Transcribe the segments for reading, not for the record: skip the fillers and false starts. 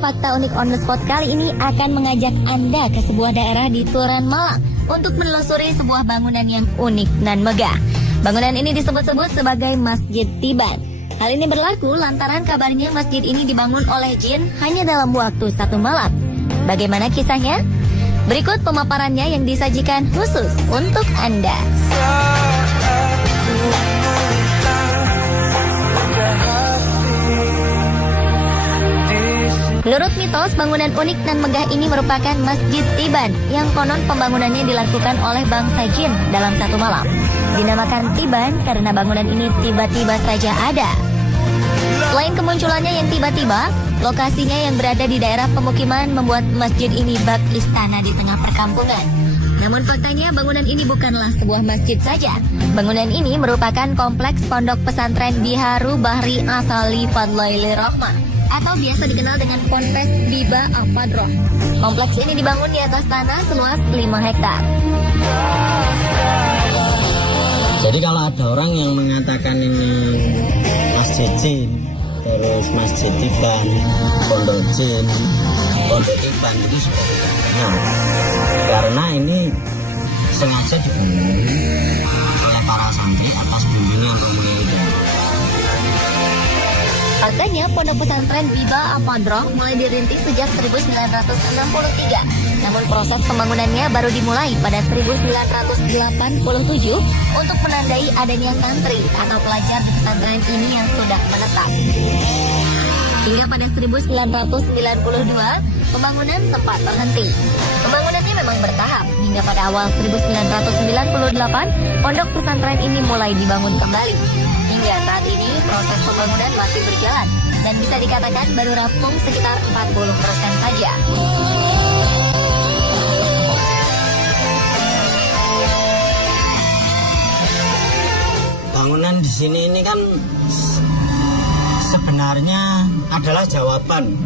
fakta unik on the spot kali ini akan mengajak Anda ke sebuah daerah di Turan Malang untuk menelusuri sebuah bangunan yang unik dan megah. Bangunan ini disebut-sebut sebagai Masjid Tiban. Hal ini berlaku lantaran kabarnya masjid ini dibangun oleh jin hanya dalam waktu 1 malam. Bagaimana kisahnya? Berikut pemaparannya yang disajikan khusus untuk Anda. Menurut mitos, bangunan unik dan megah ini merupakan Masjid Tiban yang konon pembangunannya dilakukan oleh bangsa jin dalam 1 malam. Dinamakan Tiban karena bangunan ini tiba-tiba saja ada. Selain kemunculannya yang tiba-tiba, lokasinya yang berada di daerah pemukiman membuat masjid ini bak istana di tengah perkampungan. Namun faktanya bangunan ini bukanlah sebuah masjid saja. Bangunan ini merupakan kompleks pondok pesantren Biharu Bahri Asali Fadlaili Rahmah atau biasa dikenal dengan Ponpes Biba Al-Fadroh. Kompleks ini dibangun di atas tanah seluas 5 hektar. Jadi kalau ada orang yang mengatakan ini masjid jin, terus masjid Tiban, pondok jin, pondok Tiban, itu sudah tidak benar. Karena ini sengaja dibangun oleh para santri atas bimbingan Romo Hidayat. Faktanya, pondok pesantren Biba Al-Fadroh mulai dirintis sejak 1963. Namun proses pembangunannya baru dimulai pada 1987 untuk menandai adanya santri atau pelajar di pesantren ini yang sudah menetap. Hingga pada 1992, pembangunan sempat terhenti. Pembangunannya memang bertahap, hingga pada awal 1998, pondok pesantren ini mulai dibangun kembali. Hingga saat ini, proses pembangunan masih berjalan dan bisa dikatakan baru rampung sekitar 40% saja. Bangunan di sini ini kan sebenarnya adalah jawaban.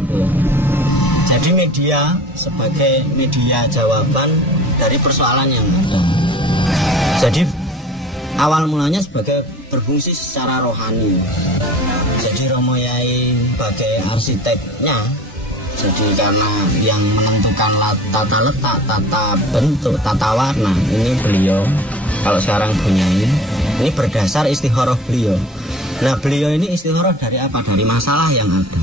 Jadi media sebagai media jawaban dari persoalan yang ada. Jadi awal mulanya sebagai berfungsi secara rohani. Jadi Romo Yai sebagai arsiteknya, jadi karena yang menentukan tata letak, tata bentuk, tata warna, ini beliau. Kalau sekarang punya ini berdasar istikharah beliau. Nah, beliau ini istikharah dari apa? Dari masalah yang ada.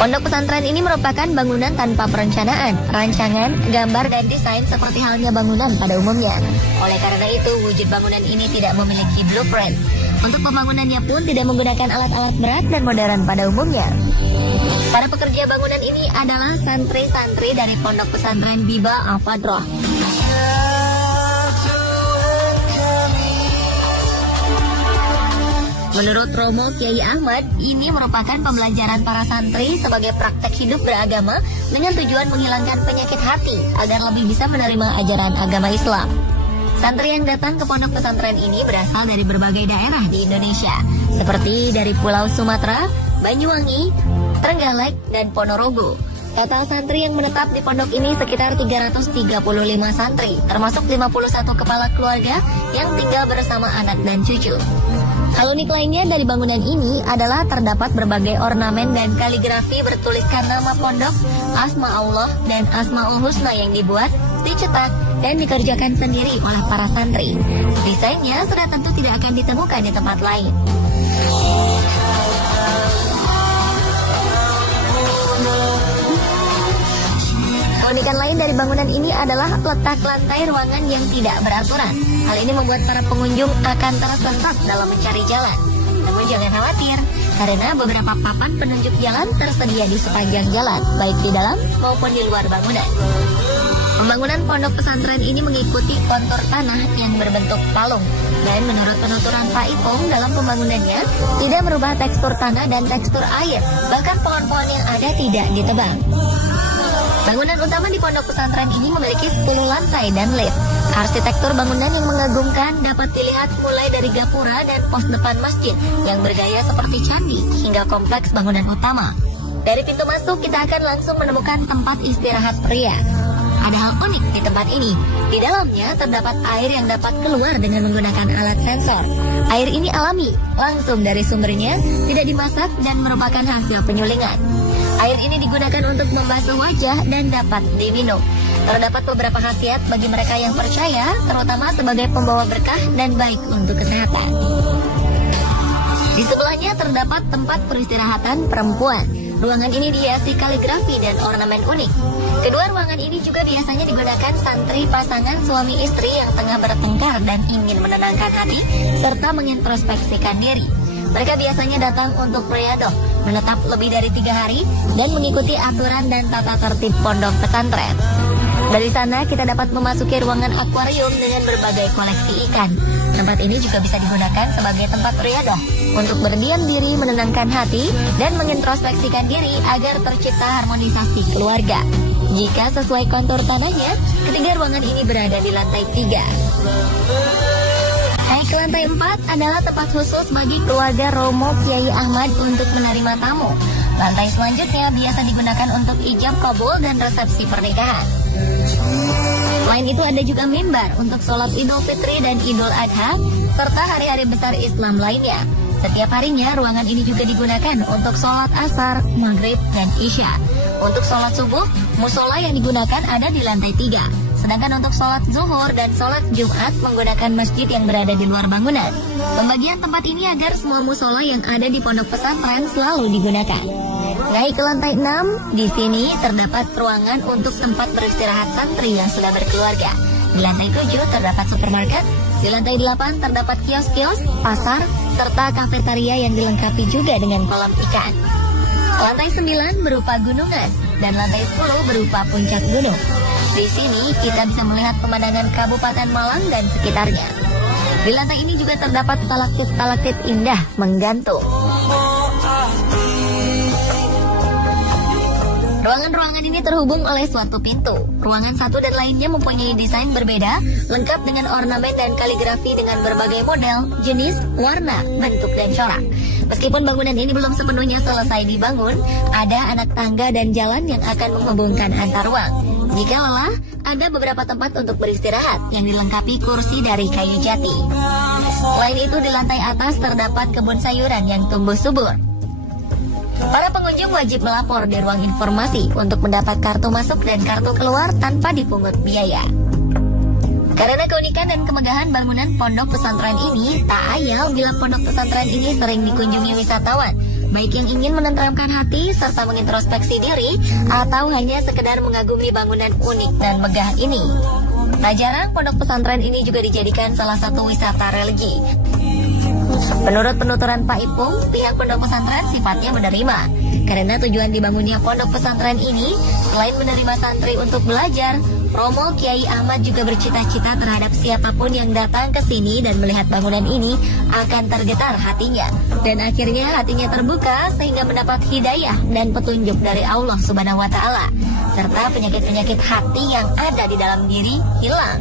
Pondok pesantren ini merupakan bangunan tanpa perencanaan, rancangan, gambar, dan desain seperti halnya bangunan pada umumnya. Oleh karena itu, wujud bangunan ini tidak memiliki blueprint. Untuk pembangunannya pun tidak menggunakan alat-alat berat dan modern pada umumnya. Para pekerja bangunan ini adalah santri-santri dari Pondok Pesantren Biba Al-Fadroh. Menurut Romo Kiai Ahmad, ini merupakan pembelajaran para santri sebagai praktek hidup beragama dengan tujuan menghilangkan penyakit hati agar lebih bisa menerima ajaran agama Islam. Santri yang datang ke pondok pesantren ini berasal dari berbagai daerah di Indonesia, seperti dari Pulau Sumatera, Banyuwangi, Trenggalek, dan Ponorogo. Total santri yang menetap di pondok ini sekitar 335 santri, termasuk 51 kepala keluarga yang tinggal bersama anak dan cucu. Hal unik lainnya dari bangunan ini adalah terdapat berbagai ornamen dan kaligrafi bertuliskan nama pondok, Asma Allah, dan Asmaul Husna yang dibuat, dicetak, dan dikerjakan sendiri oleh para santri. Desainnya sudah tentu tidak akan ditemukan di tempat lain. Keunikan lain dari bangunan ini adalah letak lantai ruangan yang tidak beraturan. Hal ini membuat para pengunjung akan tersesat dalam mencari jalan. Namun jangan khawatir, karena beberapa papan penunjuk jalan tersedia di sepanjang jalan, baik di dalam maupun di luar bangunan. Pembangunan pondok pesantren ini mengikuti kontur tanah yang berbentuk palung. Dan menurut penuturan Pak Ipong dalam pembangunannya, tidak merubah tekstur tanah dan tekstur air. Bahkan pohon-pohon yang ada tidak ditebang. Bangunan utama di pondok pesantren ini memiliki 10 lantai dan lift. Arsitektur bangunan yang mengagumkan dapat dilihat mulai dari gapura dan pos depan masjid yang bergaya seperti candi hingga kompleks bangunan utama. Dari pintu masuk kita akan langsung menemukan tempat istirahat pria. Ada hal unik di tempat ini. Di dalamnya terdapat air yang dapat keluar dengan menggunakan alat sensor. Air ini alami, langsung dari sumbernya, tidak dimasak dan merupakan hasil penyulingan. Air ini digunakan untuk membasuh wajah dan dapat diminum. Terdapat beberapa khasiat bagi mereka yang percaya, terutama sebagai pembawa berkah dan baik untuk kesehatan. Di sebelahnya terdapat tempat peristirahatan perempuan. Ruangan ini dihiasi kaligrafi dan ornamen unik. Kedua ruangan ini juga biasanya digunakan santri pasangan suami istri yang tengah bertengkar dan ingin menenangkan hati serta mengintrospeksikan diri. Mereka biasanya datang untuk riyadah, menetap lebih dari 3 hari dan mengikuti aturan dan tata tertib pondok pesantren. Dari sana kita dapat memasuki ruangan akuarium dengan berbagai koleksi ikan. Tempat ini juga bisa digunakan sebagai tempat riyadah untuk berdiam diri, menenangkan hati, dan mengintrospeksikan diri agar tercipta harmonisasi keluarga. Jika sesuai kontur tanahnya, ketiga ruangan ini berada di lantai 3. Naik ke lantai 4 adalah tempat khusus bagi keluarga Romo Kiai Ahmad untuk menerima tamu. Lantai selanjutnya biasa digunakan untuk ijab kabul dan resepsi pernikahan. Selain itu ada juga mimbar untuk sholat Idul Fitri dan Idul Adha, serta hari-hari besar Islam lainnya. Setiap harinya ruangan ini juga digunakan untuk sholat asar, maghrib, dan isya. Untuk sholat subuh, musola yang digunakan ada di lantai 3. Sedangkan untuk sholat zuhur dan sholat Jumat menggunakan masjid yang berada di luar bangunan. Pembagian tempat ini agar semua musola yang ada di pondok pesantren selalu digunakan. Naik ke lantai 6, di sini terdapat ruangan untuk tempat beristirahat santri yang sudah berkeluarga. Di lantai 7 terdapat supermarket, di lantai 8 terdapat kios-kios, pasar, serta kafetaria yang dilengkapi juga dengan kolam ikan. Lantai 9 berupa gunungan, dan lantai 10 berupa puncak gunung. Di sini kita bisa melihat pemandangan Kabupaten Malang dan sekitarnya. Di lantai ini juga terdapat stalaktit-stalaktit indah menggantung. Ruangan-ruangan ini terhubung oleh suatu pintu. Ruangan satu dan lainnya mempunyai desain berbeda, lengkap dengan ornamen dan kaligrafi dengan berbagai model, jenis, warna, bentuk, dan corak. Meskipun bangunan ini belum sepenuhnya selesai dibangun, ada anak tangga dan jalan yang akan menghubungkan antar ruang. Jika lelah, ada beberapa tempat untuk beristirahat yang dilengkapi kursi dari kayu jati. Selain itu, di lantai atas terdapat kebun sayuran yang tumbuh subur. Para pengunjung wajib melapor di ruang informasi untuk mendapat kartu masuk dan kartu keluar tanpa dipungut biaya. Karena keunikan dan kemegahan bangunan pondok pesantren ini, tak ayal bila pondok pesantren ini sering dikunjungi wisatawan, baik yang ingin menenteramkan hati serta mengintrospeksi diri, atau hanya sekedar mengagumi bangunan unik dan megah ini. Tak jarang pondok pesantren ini juga dijadikan salah satu wisata religi. Menurut penuturan Pak Ipung, pihak pondok pesantren sifatnya menerima. Karena tujuan dibangunnya pondok pesantren ini, selain menerima santri untuk belajar, Romo Kiai Ahmad juga bercita-cita terhadap siapapun yang datang ke sini dan melihat bangunan ini akan tergetar hatinya. Dan akhirnya hatinya terbuka sehingga mendapat hidayah dan petunjuk dari Allah Subhanahu wa Ta'ala. Serta penyakit-penyakit hati yang ada di dalam diri hilang.